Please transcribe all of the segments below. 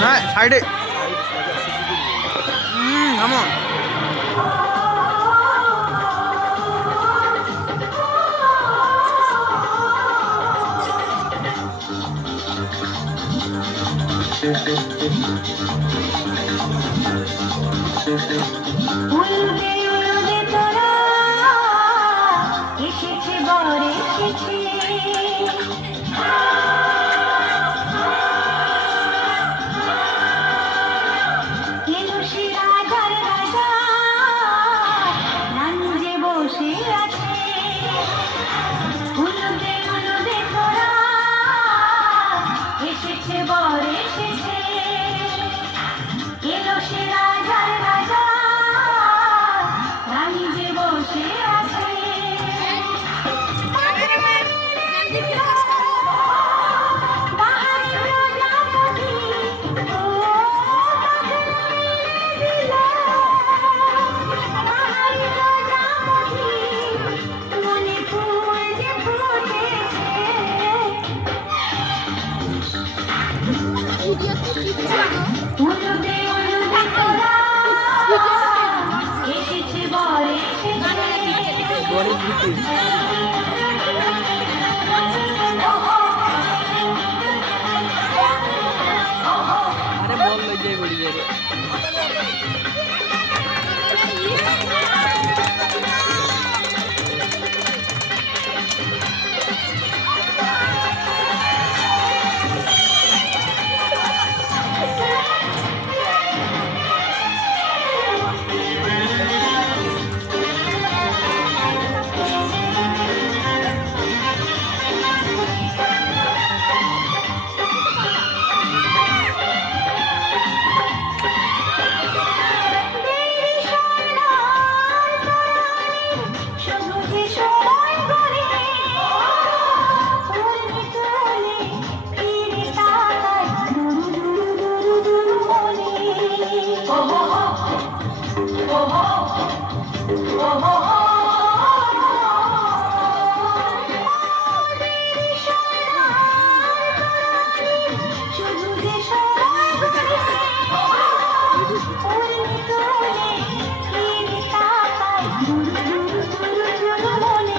না সাইডে থামো উলুদে উলুদে তোরা এসেছে বর এসেছে এলো সে রাজার রাজা রাঞ্জে বসে আছে উলুদে উলুদে তোরা এসেছে বর এসেছে এলো সে রাজার রাজা রানী যে বসে আছে বাহারি প্রজাপতি ও বাহারি প্রজাপতি মনে ফুল যে ফুটেছে উলুদে উলুদে তোরা এসেছে বর এসেছে আরে বল লই যাই গড়ি যাবে সবুজে সময় করে ফুল তোলে ফিরে তাকায় দুরু দুরু দুরু দুরু মনে ওহো ওহো ওহো সবুজে সময় করে ফুল তোলে ফিরে তাকায় দুরু দুরু দুরু দুরু মনে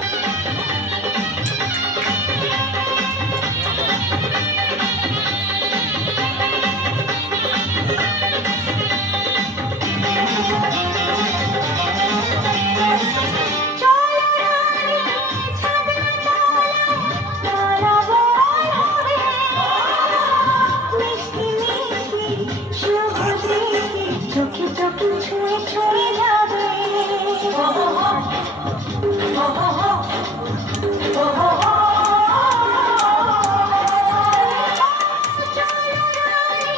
চলো রানী ছাদনা তলায় বল হবে মিষ্টি মিষ্টি শুভ দেখে চোখে চোখে ছুঁয়ে ছুঁয়ে যাবে ওহো ওহো ওহো চলো রানী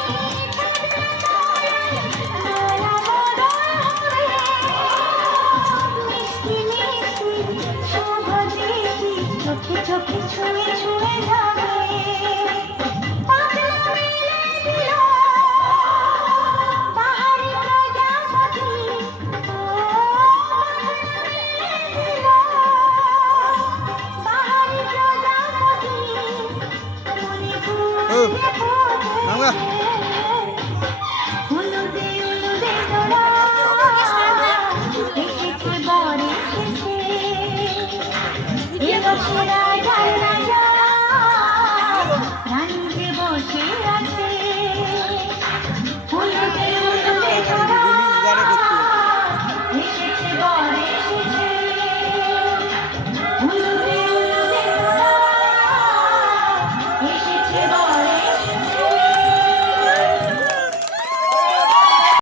ছাদনা তলায় বল হবে মিষ্টি মিষ্টি শুভ দেখে চোখে চোখে ছুঁয়ে ছুঁয়ে যাবে পাতলা মেলে দিল বাহারি প্রজাপতি ও বাহারি প্রজাপতি মনে ফুল ও, যে ফুটেছে বাংলা।